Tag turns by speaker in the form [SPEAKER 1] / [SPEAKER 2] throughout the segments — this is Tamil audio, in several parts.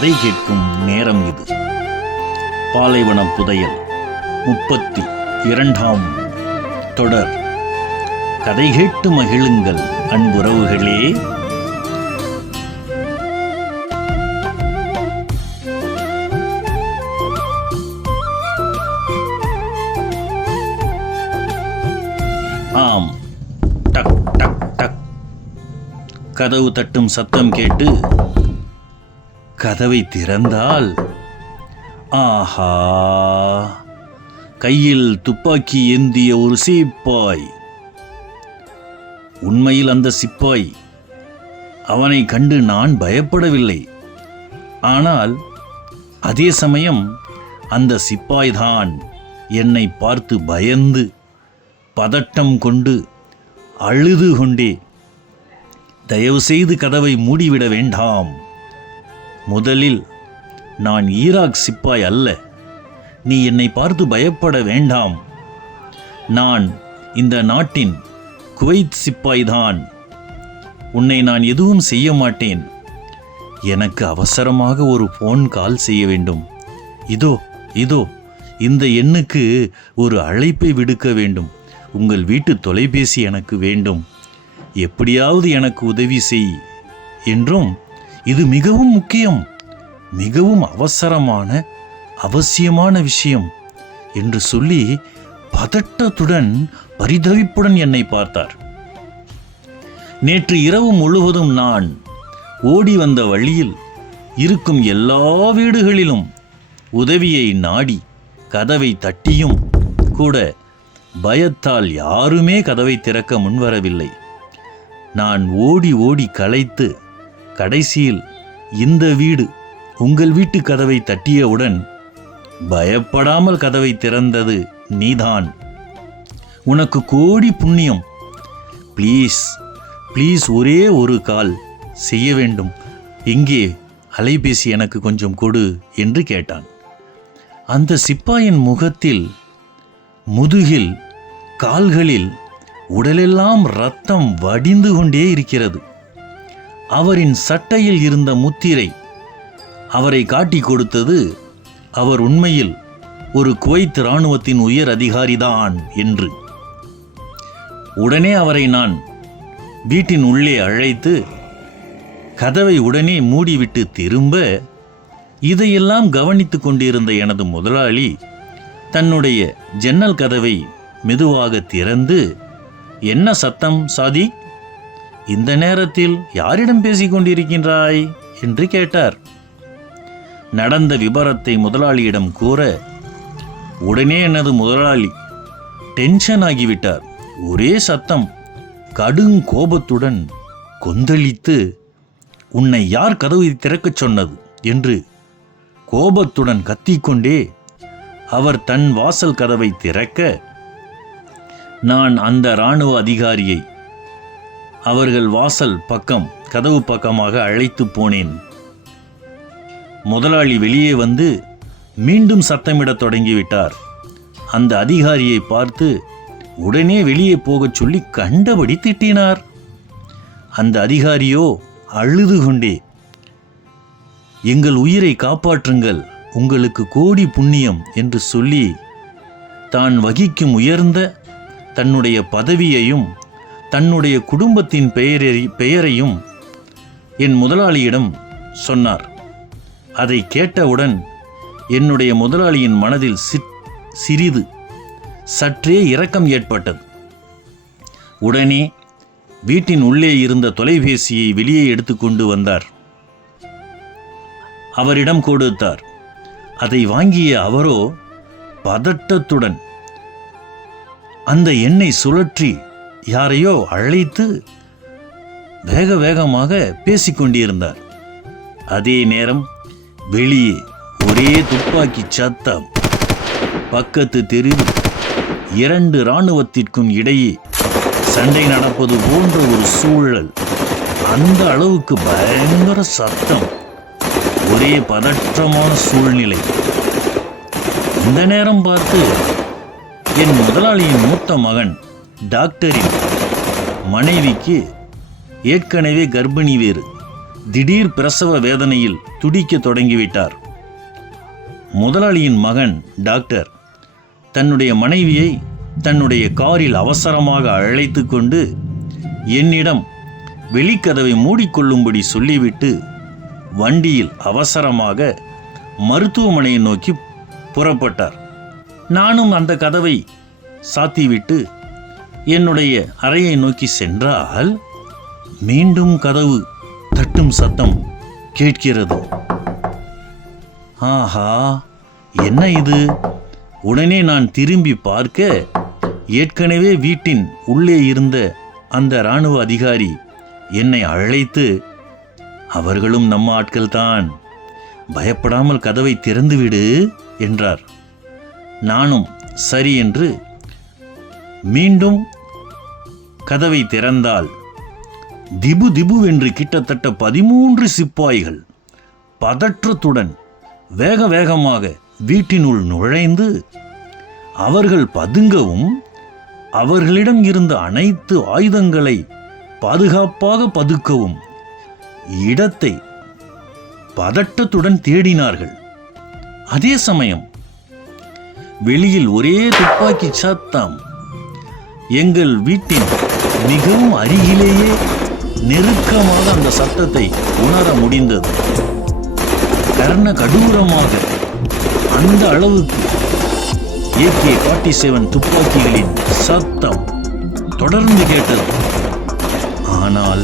[SPEAKER 1] கதை கேட்கும் நேரம் இது. பாலைவன புதையல் முப்பத்தி இரண்டாம் தொடர். கதை கேட்டு மகிழுங்கள் அன்புறவுகளே ஆம். டக் டக் டக். கதவு தட்டும் சத்தம் கேட்டு கதவை திறந்தால் ஆஹா கையில் துப்பாக்கி ஏந்திய ஒரு சிப்பாய். உண்மையில் அந்த சிப்பாய் அவனை கண்டு நான் பயப்படவில்லை. ஆனால் அதே சமயம் அந்த சிப்பாய்தான் என்னை பார்த்து பயந்து பதட்டம் கொண்டு அழுது கொண்டே தயவுசெய்து கதவை மூடிவிட வேண்டாம். முதலில் நான் ஈராக் சிப்பாய் அல்ல. நீ என்னை பார்த்து பயப்பட வேண்டாம். நான் இந்த நாட்டின் குவைத் சிப்பாய்தான். உன்னை நான் எதுவும் செய்ய மாட்டேன். எனக்கு அவசரமாக ஒரு ஃபோன் கால் செய்ய வேண்டும். இதோ இதோ இந்த எண்ணுக்கு ஒரு அழைப்பை விடுக்க வேண்டும். உங்கள் வீட்டு தொலைபேசி எனக்கு வேண்டும். எப்படியாவது எனக்கு உதவி செய். என்றும் இது மிகவும் முக்கியம். மிகவும் அவசரமான அவசியமான விஷயம் என்று சொல்லி பதட்டத்துடன் பரிதவிப்புடன் என்னை பார்த்தார். நேற்று இரவு முழுவதும் நான் ஓடி வந்த வழியில் இருக்கும் எல்லா வீடுகளிலும் உதவியை நாடி கதவை தட்டியும் கூட பயத்தால் யாருமே கதவை திறக்க முன்வரவில்லை. நான் ஓடி ஓடி களைத்து கடைசியில் இந்த வீடு உங்கள் வீட்டு கதவை தட்டியவுடன் பயப்படாமல் கதவை திறந்தது நீதான். உனக்கு கோடி புண்ணியம். ப்ளீஸ் ப்ளீஸ் ஒரே ஒரு கால் செய்ய வேண்டும். எங்கே அலைபேசி எனக்கு கொஞ்சம் கொடு என்று கேட்டான். அந்த சிப்பாயின் முகத்தில் முதுகில் கால்களில் உடலெல்லாம் ரத்தம் வடிந்து கொண்டே இருக்கிறது. அவரின் சட்டையில் இருந்த முத்திரை அவரை காட்டி கொடுத்தது அவர் உண்மையில் ஒரு குவைத் இராணுவத்தின் உயர் அதிகாரிதான் என்று. உடனே அவரை நான் வீட்டின் உள்ளே அழைத்து கதவை உடனே மூடிவிட்டு திரும்ப இதையெல்லாம் கவனித்து கொண்டிருந்த எனது முதலாளி தன்னுடைய ஜன்னல் கதவை மெதுவாக திறந்து என்ன சத்தம் சாதி? இந்த நேரத்தில் யாரிடம் பேசிக் கொண்டிருக்கின்றாய் என்று கேட்டார். நடந்த விபரத்தை முதலாளியிடம் கூற உடனே எனது முதலாளி டென்ஷன் ஆகிவிட்டார். ஒரே சத்தம் கடும் கோபத்துடன் கொந்தளித்து உன்னை யார் கதவை திறக்கச் சொன்னது? என்று கோபத்துடன் கத்திக்கொண்டே அவர் தன் வாசல் கதவை திறக்க நான் அந்த இராணுவ அதிகாரியை அவர்கள் வாசல் பக்கம் கதவு பக்கமாக அழைத்து போனேன். முதலாளி வெளியே வந்து மீண்டும் சத்தமிடத் தொடங்கிவிட்டார். அந்த அதிகாரியை பார்த்து உடனே வெளியே போகச் சொல்லி கண்டபடி திட்டினார். அந்த அதிகாரியோ அழுது கொண்டே எங்கள் உயிரை காப்பாற்றுங்கள் உங்களுக்கு கோடி புண்ணியம் என்று சொல்லி தான் வகிக்கும் உயர்ந்த தன்னுடைய பதவியையும் தன்னுடைய குடும்பத்தின் பெயரை பெயரையும் என் முதலாளியிடம் சொன்னார். அதை கேட்டவுடன் என்னுடைய முதலாளியின் மனதில் சிறிது சற்றே இரக்கம் ஏற்பட்டது. உடனே வீட்டின் உள்ளே இருந்த தொலைபேசியை வெளியே எடுத்துக்கொண்டு வந்தார். அவரிடம் கொடுத்தார். அதை வாங்கிய அவரோ பதட்டத்துடன் அந்த எண்ணெய் சுழற்றி யாரையோ அழைத்து வேக வேகமாக பேசிக்கொண்டிருந்தார். அதே நேரம் வெளியே ஒரே துப்பாக்கி சத்தம். பக்கத்து தெருவில் இரண்டு இராணுவத்திற்கும் இடையே சண்டை நடப்பது போன்ற ஒரு சூழல். அந்த அளவுக்கு பயங்கர சத்தம். ஒரே பதற்றமான சூழ்நிலை. இந்த நேரம் பார்த்து என் முதலாளியின் மூத்த மகன் டாக்டரின் மனைவிக்கு ஏற்கனவே கர்ப்பிணி வேறு. திடீர் பிரசவ வேதனையில் துடிக்க தொடங்கிவிட்டார். முதலாளியின் மகன் டாக்டர் தன்னுடைய மனைவியை தன்னுடைய காரில் அவசரமாக அழைத்து கொண்டு என்னிடம் வெளிக்கதவை மூடிக்கொள்ளும்படி சொல்லிவிட்டு வண்டியில் அவசரமாக மருத்துவமனையை நோக்கி புறப்பட்டார். நானும் அந்த கதவை சாத்திவிட்டு என்னுடைய அறையை நோக்கி சென்றால் மீண்டும் கதவு தட்டும் சத்தம் கேட்கிறது. ஆஹா என்ன இது? உடனே நான் திரும்பி பார்க்க ஏற்கனவே வீட்டின் உள்ளே இருந்த அந்த இராணுவ அதிகாரி என்னை அழைத்து அவர்களும் நம்ம ஆட்கள்தான். பயப்படாமல் கதவை திறந்துவிடு என்றார். நானும் சரி என்று மீண்டும் கதவை திறந்தால் திபு திபுவென்று கிட்டத்தட்ட பதிமூன்று சிப்பாய்கள் பதற்றத்துடன் வேக வேகமாக வீட்டினுள் நுழைந்து அவர்கள் பதுங்கவும் அவர்களிடம் இருந்த அனைத்து ஆயுதங்களை பாதுகாப்பாக பதுக்கவும் இடத்தை பதட்டத்துடன் தேடினார்கள். அதே சமயம் வெளியில் ஒரே துப்பாக்கி சத்தம். எங்கள் வீட்டின் மிகவும் அருகிலேயே நெருக்கமாக அந்த சத்தத்தை உணர முடிந்தது. கர்ண கடூரமாக அந்த அளவுக்கு ஏகே ஃபார்ட்டி செவன் துப்பாக்கிகளின் சத்தம் தொடர்ந்து கேட்டது. ஆனால்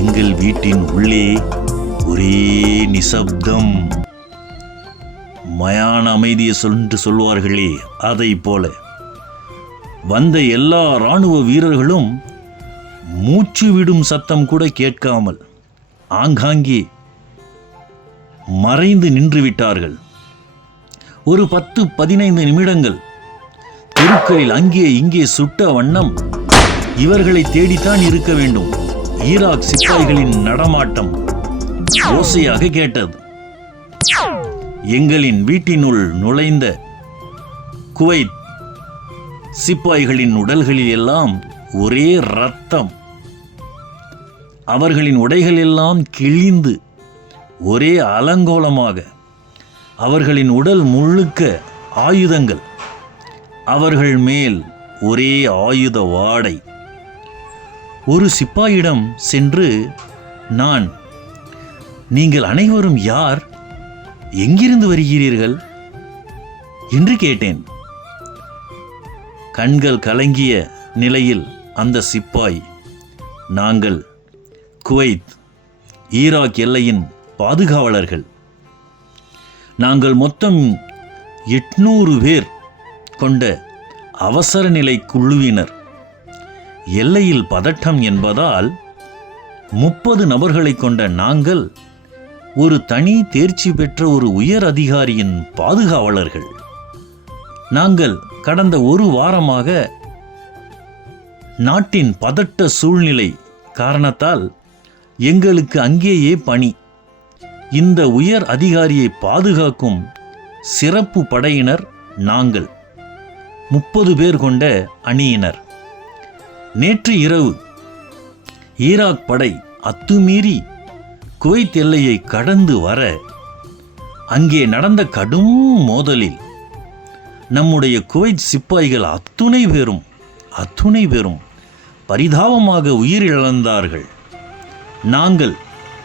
[SPEAKER 1] எங்கள் வீட்டின் உள்ளே ஒரே நிசப்தம். மயான அமைதியை சொல்லிட்டு சொல்வார்களே அதை போல. வந்த எல்லா இராணுவ வீரர்களும் மூச்சு விடும் சத்தம் கூட கேட்காமல் ஆங்காங்கே மறைந்து நின்று விட்டார்கள். ஒரு பத்து பதினைந்து நிமிடங்கள் தெருக்களில் அங்கே இங்கே சுட்ட வண்ணம் இவர்களை தேடித்தான் இருக்க வேண்டும். ஈராக் சிப்பாய்களின் நடமாட்டம் ஓசையாக கேட்டது. எங்களின் வீட்டினுள் நுழைந்த குவைத் சிப்பாய்களின் உடல்களில் எல்லாம் ஒரே ரத்தம் அவர்களின் உடைகள் எல்லாம் கிழிந்து ஒரே அலங்கோலமாக. அவர்களின் உடல் முழுக்க ஆயுதங்கள். அவர்கள் மேல் ஒரே ஆயுத வாடை. ஒரு சிப்பாயிடம் சென்று நான் நீங்கள் அனைவரும் யார்? எங்கிருந்து வருகிறீர்கள்? என்று கேட்டேன். கண்கள் கலங்கிய நிலையில் அந்த சிப்பாய் நாங்கள் குவைத் ஈராக் எல்லையின் பாதுகாவலர்கள். நாங்கள் மொத்தம் எட்நூறு பேர் கொண்ட அவசர நிலை குழுவினர். எல்லையில் பதட்டம் என்பதால் முப்பது நபர்களை கொண்ட நாங்கள் ஒரு தனி தேர்ச்சி பெற்ற ஒரு உயர் அதிகாரியின் பாதுகாவலர்கள். நாங்கள் கடந்த ஒரு வாரமாக நாட்டின் பதட்ட சூழ்நிலை காரணத்தால் எங்களுக்கு அங்கேயே பணி. இந்த உயர் அதிகாரியை பாதுகாக்கும் சிறப்பு படையினர் நாங்கள். முப்பது பேர் கொண்ட அணியினர். நேற்று இரவு ஈராக் படை அத்துமீறி குவைத் எல்லையை கடந்து வர அங்கே நடந்த கடும் மோதலில் நம்முடைய குவைத் சிப்பாய்கள் அத்துணை பேரும் அத்துணை பேரும் பரிதாபமாக உயிரிழந்தார்கள். நாங்கள்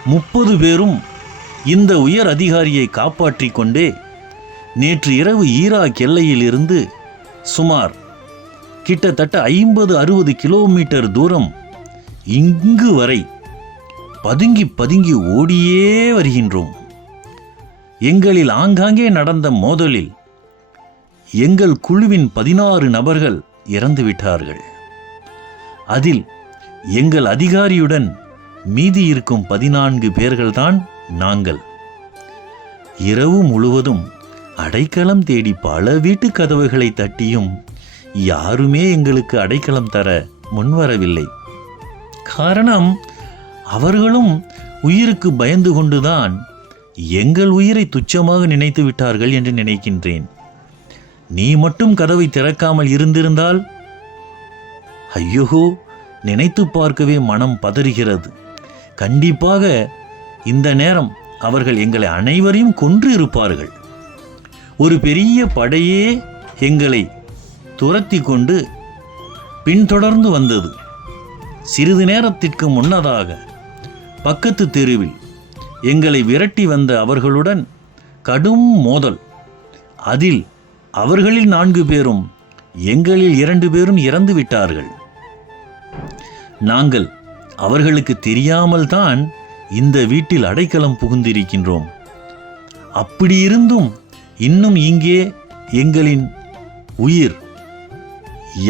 [SPEAKER 1] முப்பது பேரும் இந்த உயர் அதிகாரியை காப்பாற்றிக் கொண்டே நேற்று இரவு ஈராக் எல்லையில் இருந்து சுமார் கிட்டத்தட்ட ஐம்பது அறுபது கிலோமீட்டர் தூரம் இங்கு வரை பதுங்கி பதுங்கி ஓடியே வருகின்றோம். எங்களில் ஆங்காங்கே நடந்த மோதலில் எங்கள் குழுவின் பதினாறு நபர்கள் இறந்து விட்டார்கள். அதில் எங்கள் அதிகாரியுடன் மீதி இருக்கும் பதினான்கு பேர்கள்தான் நாங்கள். இரவு முழுவதும் அடைக்கலம் தேடி பல வீட்டு கதவுகளை தட்டியும் யாருமே எங்களுக்கு அடைக்கலம் தர முன்வரவில்லை. காரணம் அவர்களும் உயிருக்கு பயந்து கொண்டுதான் எங்கள் உயிரை துச்சமாக நினைத்து விட்டார்கள் என்று நினைக்கின்றேன். நீ மட்டும் கதவை திறக்காமல் இருந்திருந்தால்? ஐயோ நினைத்து பார்க்கவே மனம் பதறுகிறது. கண்டிப்பாக இந்த நேரம் அவர்கள் எங்களை அனைவரையும் கொன்று இருப்பார்கள் ஒரு பெரிய படையே எங்களை துரத்தி கொண்டு பின்தொடர்ந்து வந்தது. சிறிது நேரத்திற்கு முன்னதாக பக்கத்து தெருவில் எங்களை விரட்டி வந்த அவர்களுடன் கடும் மோதல். அதில் அவர்களில் நான்கு பேரும் எங்களில் இரண்டு பேரும் இறந்து விட்டார்கள். நாங்கள் அவர்களுக்கு தெரியாமல் தான் இந்த வீட்டில் அடைக்கலம் புகுந்திருக்கின்றோம். அப்படியிருந்தும் இன்னும் இங்கே எங்களின் உயிர்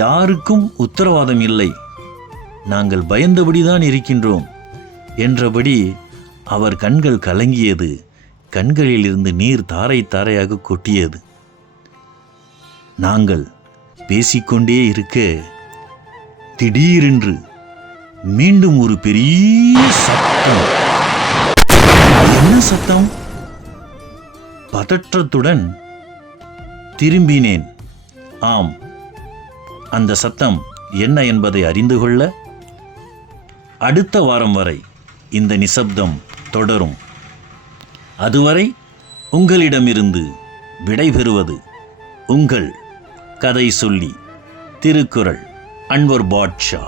[SPEAKER 1] யாருக்கும் உத்தரவாதம் இல்லை நாங்கள் பயந்தபடிதான் இருக்கின்றோம் என்றபடி அவர் கண்கள் கலங்கியது. கண்களிலிருந்து நீர் தாரை தாரையாக கொட்டியது. நாங்கள் பேசிக்கொண்டே இருக்க திடீரென்று மீண்டும் ஒரு பெரிய சத்தம். என்ன சத்தம்? பதற்றத்துடன் திரும்பினேன். ஆம் அந்த சத்தம் என்ன என்பதை அறிந்து கொள்ள அடுத்த வாரம் வரை இந்த நிசப்தம் தொடரும். அதுவரை உங்களிடமிருந்து விடைபெறுவது உங்கள் கதை சொல்லி திருக்குறள். அன்வர் பாட்ஷா.